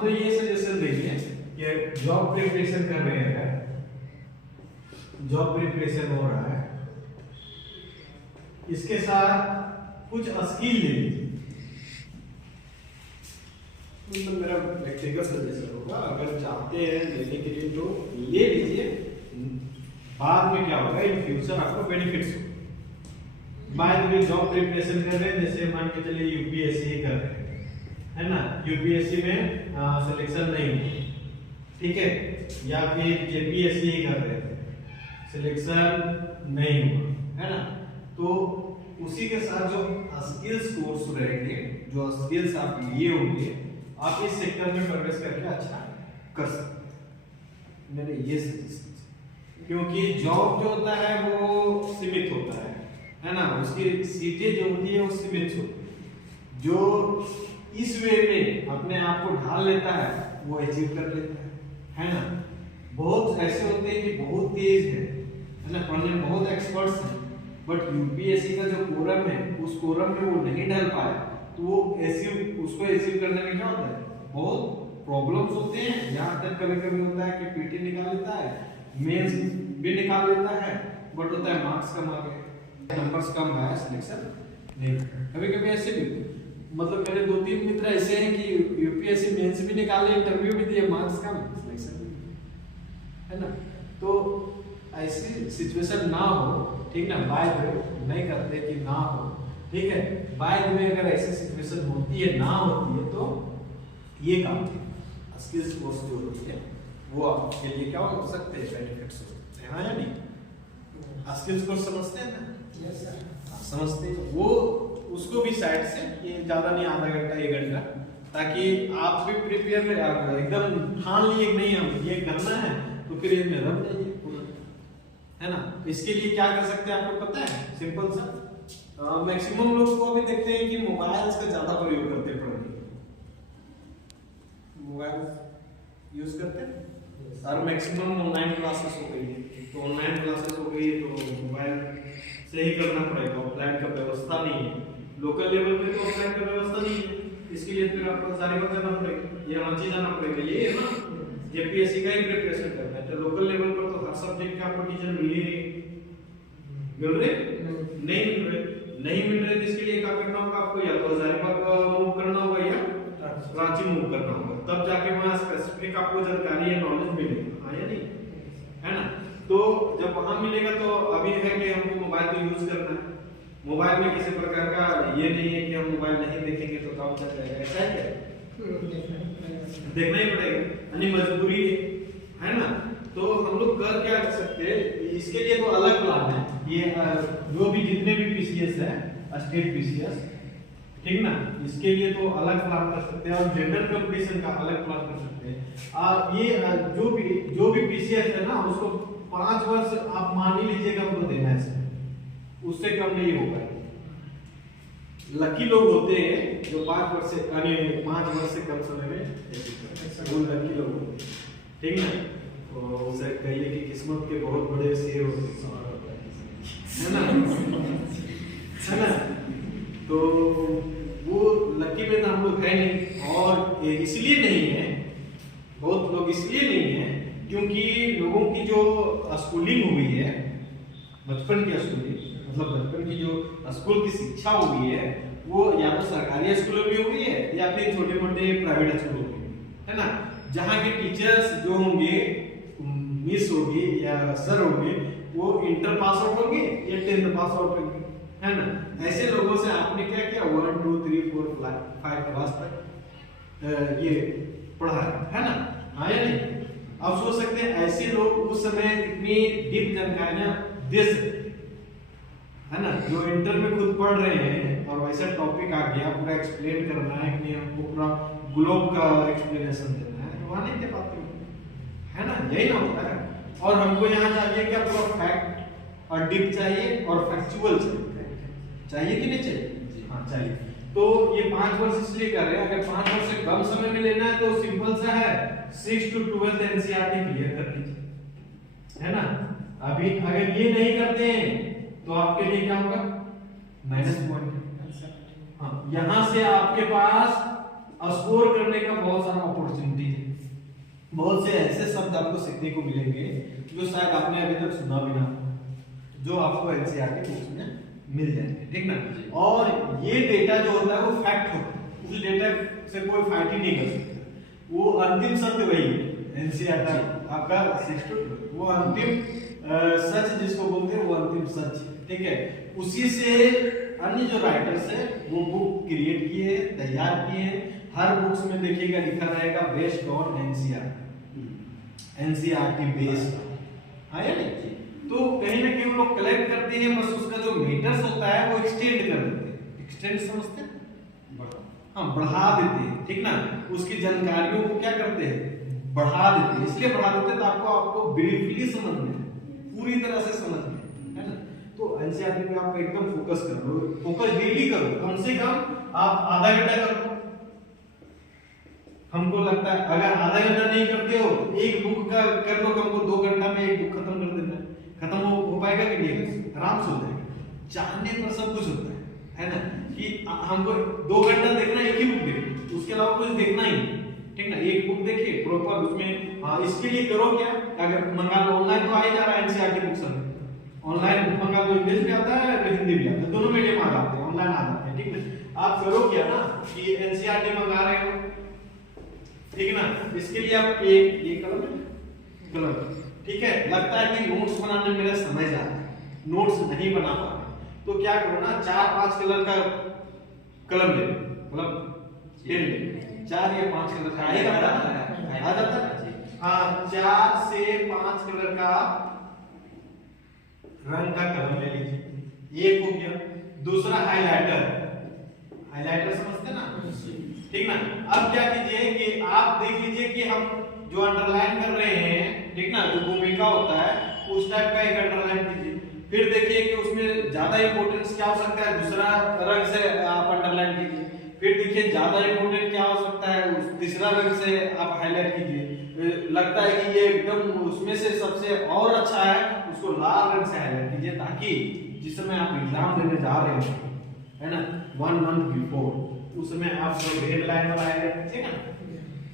तो ये सजेशन देंगे कि जॉब प्रिपरेशन कर रहे हैं, जॉब प्रिपरेशन हो रहा है, इसके साथ कुछ स्किल ले लीजिए। मतलब मेरा व्यक्तिगत सजेशन होगा, अगर चाहते हैं लेने के लिए तो ले लीजिए, बाद में क्या होगा इन फ्यूचर आपको बेनिफिट्स हो। बाद में जॉब प्रिपरेशन कर रहे हैं, जैसे मान के चलिए यूपीएससी कर रहे हैं, है ना, यूपीएससी में सिलेक्शन नहीं हुआ, ठीक है, या फिर जेपीएससी कर रहे हैं, सिलेक्शन नहीं हुआ, है ना, तो उसी के साथ जो स्किल्स कोर्स रहेंगे, जो स्किल्स आप लिए होंगे, आप इस सेक्टर में प्रवेश करके अच्छा कर सकते। मेरे ये सजेशन, क्योंकि जॉब जो होता है वो सीमित होता है ना, उसकी सीटें जो होती है वो सीमित होती है। जो इस वे में अपने आप को ढाल लेता है वो अचीव कर लेता है ना। बहुत ऐसे होते हैं कि बहुत तेज है ना, पढ़ने में बहुत एक्सपर्ट्स हैं, बट यूपीएससी का जो कोरम है उस कोरम में वो नहीं ढल पाए, तो वो उसको अचीव करने में क्या होता है, बहुत प्रॉब्लम्स होते हैं। यहाँ तक कभी कभी होता है कि पीटी निकाल लेता है, मेंस भी निकाल लेता है, बट होता है मार्क्स कम आ गए, नंबर्स कम आया, सिलेक्शन नहीं। कभी कभी ऐसे भी, मतलब मेरे 2-3 मित्र ऐसे हैं कि यूपीएससी मेंस भी निकाले, इंटरव्यू भी दिए, मार्क्स कम, सिलेक्शन भी, है ना। तो ऐसी सिचुएशन ना हो, ठीक ना, बाय द वे नहीं करते कि ना हो, ठीक है, बाय द वे अगर ऐसी सिचुएशन होती है, ना होती है, तो ये काम स्किल्स कोर्स जो होती है वो आपके लिए क्या हो सकते हैं, बेनिफिट्स हो सकते हैं, हाँ या नहीं। स्किल्स कोर्स समझते हैं ना? यस सर, समझते हैं। वो उसको भी साइड से, ये ज्यादा नहीं, आधा घंटा 1 घंटा, ताकि आप भी प्रिपेयर एकदम ठान लिए नहीं हम ये करना है, तो फिर इसमें रम जाइए पूरा, है ना। इसके लिए क्या कर सकते हैं आपको पता है, सिंपल सा, मैक्सिमम लोग को अभी देखते हैं कि मोबाइल्स का ज्यादा प्रयोग करते हैं पढ़ने, मोबाइल यूज करते हैं, और मैक्सिमम ऑनलाइन क्लासेस हो गई है, तो ऑनलाइन क्लासेस हो गई है तो मोबाइल से ही करना पड़ेगा, ऑफलाइन का व्यवस्था नहीं है, लोकल लेवल पे तो ऑफलाइन का व्यवस्था नहीं है, इसके लिए फिर आपको सारी बात करना पड़ेगा, ये रांची जाना पड़ेगा, ये है ना, जेपीएससी का ही प्रिपरेशन करना है, तो लोकल लेवल पर तो हर सब्जेक्ट के आपको टीचर मिल ही नहीं, मिल रहे नहीं मिल रहे, नहीं मिल रहे, तो इसके लिए क्या करना होगा आपको, या तो हजारीबाग मूव करना होगा या रांची मूव करना होगा, तब जाके वहां स्पेसिफिक आपको जानकारी या नॉलेज मिलेगी, हाँ या नहीं, है ना। तो जब वहां मिलेगा, तो अभी है कि हमको मोबाइल तो यूज करना है, मोबाइल में किसी प्रकार का ये नहीं है कि हम मोबाइल नहीं देखेंगे तो काम चल जाएगा, ऐसा है क्या, देखना ही पड़ेगा, यानी मजबूरी है ना। तो हम लोग कर क्या कर सकते हैं, इसके लिए तो अलग प्लान है, ये जो भी जितने भी पीसीएस है, स्टेट पीसीएस, ठीक ना, इसके लिए तो अलग प्लान कर सकते हैं, और जनरल कंपटीशन का अलग प्लान कर सकते हैं। ये जो भी पीसीएस है ना, उसको 5 वर्ष आप मान ही लीजिएगा उनको देना है, उससे कम नहीं होगा। लकी लोग होते हैं जो 5 वर्ष से, यानी 5 वर्ष से कम समय में, वो लकी लोग होते हैं, ठीक ना। तो उसे कहिए कि किस्मत के बहुत बड़े शेर होते हैं ना, है ना। तो वो लकी में हम लोग है नहीं, और इसलिए नहीं है, बहुत लोग इसलिए नहीं है क्योंकि लोगों की जो स्कूलिंग हुई है, बचपन की स्कूलिंग, मतलब बचपन की जो स्कूल की शिक्षा हुई है, वो या तो सरकारी स्कूलों में हुई है या फिर छोटे मोटे प्राइवेट स्कूलों में, है ना। जहाँ के टीचर्स जो होंगे, मिस होगी या सर होंगे, वो इंटर पास आउट होंगे या 10th पास आउट होंगे, है ना। ऐसे लोगों से आपने क्या किया, 1 2 3 4 5 क्लास तक ये पढ़ा है ना, हाँ या नहीं। अब सोच सकते हैं ऐसे लोग उस समय इतनी डीप जानकारियां दे सकते, है ना, जो इंटर में खुद पढ़ रहे हैं, और वैसा टॉपिक आ गया, पूरा एक्सप्लेन करना है कि हमको पूरा ग्लोब का एक्सप्लेनेशन देना है, तो वहां नहीं दे पाते, है ना, यही ना होता है। और हमको यहाँ चाहिए क्या, पूरा फैक्ट और डीप चाहिए और फैक्चुअल चाहिए कि नहीं चाहिए, हाँ चाहिए। तो ये 5 वर्ष इसलिए कर रहे हैं, अगर 5 वर्ष से कम समय में लेना है तो सिंपल सा है, 6 to 12 एनसीईआरटी क्लियर कर लीजिए, है ना। अभी अगर ये नहीं करते हैं तो आपके लिए क्या होगा, माइनस पॉइंट। हाँ, यहाँ से आपके पास स्कोर करने का बहुत सारा अपॉर्चुनिटी बहुत से ऐसे शब्द आपको सीखने को मिलेंगे जो शायद आपने अभी तक सुना भी ना, जो आपको एनसीईआरटी बुक्स में मिल जाएंगे, ठीक ना। और ये डेटा जो होता है वो फैक्ट होता है, उस डेटा से कोई फाइट ही नहीं कर सकता। वो अंतिम सत्य वही है एनसीईआरटी आपका वो अंतिम सच जिसको बोलते हैं वो अंतिम सच, ठीक है। उसी से अन्य जो राइटर्स है वो बुक क्रिएट किए, तैयार किए। हर बुक्स में देखिएगा लिखा रहेगा बेस्ड ऑन एनसीईआरटी बेस्ड, आया नहीं। तो कहीं ना कहीं वो लोग कलेक्ट करते हैं, बस उसका जो मीटर्स होता है वो एक्सटेंड कर देते हैं। एक्सटेंड समझते हैं, हाँ, बढ़ा देते हैं, ठीक ना। उसकी जानकारियों को क्या करते हैं, बढ़ा देते हैं। इसलिए बढ़ा देते हैं तो आपको ब्रीफली समझ में, पूरी तरह से समझ में, है ना। तो एनसीईआरटी पे आप एकदम फोकस करो, फोकस डेली करो, कम से कम आप आधा घंटा करो। हमको लगता है अगर आधा घंटा नहीं करते हो, एक बुक का कर लो, हमको 2 घंटा में एक बुक खत्म कर देना है। खत्म हो पाएगा कि नहीं, आराम से हो जाएगा। चाहने पर सब कुछ होता है ना। कि हमको 2 घंटा देखना, एक ही बुक देखना, उसके अलावा कुछ देखना ही नहीं, ठीक ना। एक बुक देखिए प्रॉपर, उसमें हाँ, इसके लिए करो क्या, अगर मंगा लो ऑनलाइन तो आ ही जा रहा है एनसीईआरटी बुक्स में। ऑनलाइन बुक मंगा लो, इंग्लिश भी आता है हिंदी भी आता है, दोनों मीडियम आ जाते हैं, ऑनलाइन आ जाते हैं, ठीक ना। आप करो क्या ना कि एनसीईआरटी मंगा रहे हो, ठीक ना। इसके लिए आप एक कलम, ठीक है। लगता है कि नोट्स बनाने में मेरा समय जा रहा है, नोट्स नहीं बना पा रहे, तो क्या करो ना, 4-5 कलर का कलम ले, मतलब पेन ले, 4 या 5 कलर का आ जाता है। हाँ, 4 से 5 कलर का रंग का कलम ले लीजिए, एक हो गया। दूसरा हाइलाइटर समझते ना, ठीक ना। अब क्या कीजिए कि आप देख लीजिए कि हम जो अंडरलाइन कर रहे हैं, ठीक ना, जो भूमिका होता है उस टाइप का एक अंडरलाइन कीजिए। फिर देखिए कि उसमें ज्यादा इंपॉर्टेंस क्या हो सकता है, दूसरा रंग से आप अंडरलाइन कीजिए। फिर देखिए ज्यादा इंपॉर्टेंट क्या हो सकता है, उस तीसरा रंग से आप हाईलाइट कीजिए। लगता है कि ये एकदम उसमें से सबसे और अच्छा है, उसको लाल रंग से हाईलाइट कीजिए, ताकि जिस समय आप एग्जाम देने जा रहे हो, है ना, 1 मंथ बिफोर, उसमें आप जो रेड लाइन वाला हाईलाइट कीजिए ना,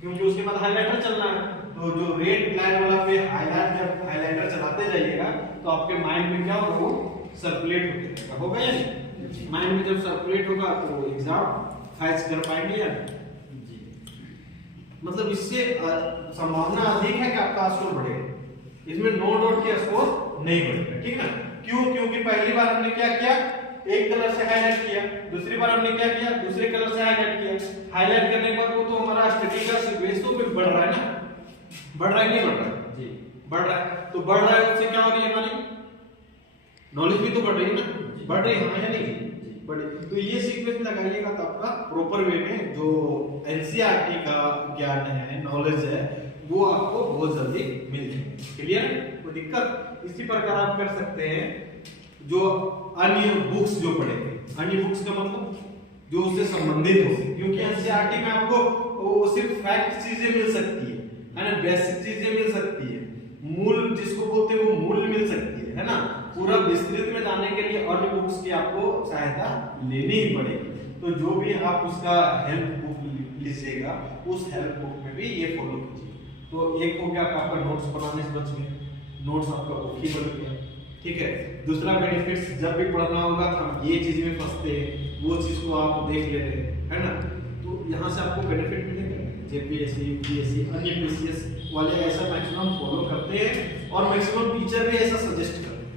क्योंकि उसके बाद हाइलाइटर चलना है। तो जो रेड लाइन वाला पे हाइलाइट, जब हाइलाइटर चलाते जाइएगा तो आपके माइंड में क्या होगा, वो सर्कुलेट होते रहेगा, होगा या नहीं। माइंड में जब सर्कुलेट होगा तो एग्जाम फैच कर पाएंगे या जी। मतलब इससे संभावना अधिक है कि आपका स्कोर बढ़ेगा। इसमें नो डाउट कि स्कोर नहीं बढ़ेगा, ठीक ना। क्यों, क्योंकि पहली बार हमने क्या किया, एक कलर से हाईलाइट किया, दूसरी बार हमने क्या किया, दूसरे कलर से हाईलाइट किया। हाईलाइट करने के बाद वो तो हमारा स्टडी का सीक्वेंस तो बढ़ रहा है ना, बढ़ रहा है नहीं बढ़ रहा है जी, बढ़ रहा है। तो बढ़ रहा है, उससे क्या हो रही है, हमारी नॉलेज भी तो बढ़ रही है ना, बढ़ रही है या नहीं, बढ़। तो ये सीक्वेंस लगाइएगा तो आपका प्रॉपर वे में जो एनसीईआरटी का ज्ञान है, नॉलेज है, वो आपको बहुत जल्दी मिल जाएगा। क्लियर है, कोई दिक्कत। इसी प्रकार आप कर सकते हैं जो अन्य बुक्स जो पढ़ेंगे, अन्य बुक्स का मतलब जो उससे संबंधित हो, क्योंकि एनसीईआरटी में आपको वो सिर्फ फैक्ट चीजें मिल सकती है ना, बेसिक चीजें मिल सकती है, मूल जिसको बोलते हैं वो मूल मिल सकती है ना। पूरा विस्तृत में जाने के लिए अन्य बुक्स की आपको सहायता लेनी ही पड़ेगी। तो जो भी आप उसका हेल्प बुक लीजिएगा, उस हेल्प बुक में भी ये फॉलो कीजिए। तो एक हो गया आपका नोट्स बनाने से बच गए, नोट्स आपका बुक ही बन गया, ठीक है। दूसरा बेनिफिट्स, जब भी पढ़ना होगा तो हम ये चीज में फंसते हैं, वो चीज को आप देख ले रहे हैं, है ना। तो यहाँ से आपको बेनिफिट मिलेगा। जेपीएससी, यूपीएससी, अन्य पीसीएस वाले ऐसा मैक्सिमम फॉलो करते हैं, और मैक्सिमम टीचर भी ऐसा सजेस्ट करते हैं,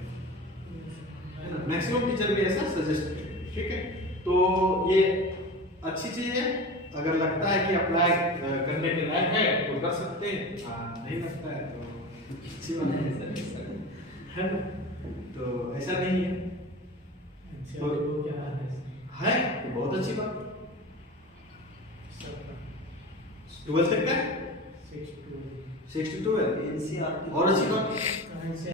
है ना, मैक्सिमम टीचर भी ऐसा सजेस्ट करते हैं, ठीक है। तो ये अच्छी चीज है, अगर लगता है कि अप्लाई करने के लायक है तो कर सकते हैं, नहीं लगता है तो अच्छी बात है ना। तो ऐसा नहीं है, तो क्या है बहुत अच्छी बात। 12 तक का 6 to 12 और अच्छी बात।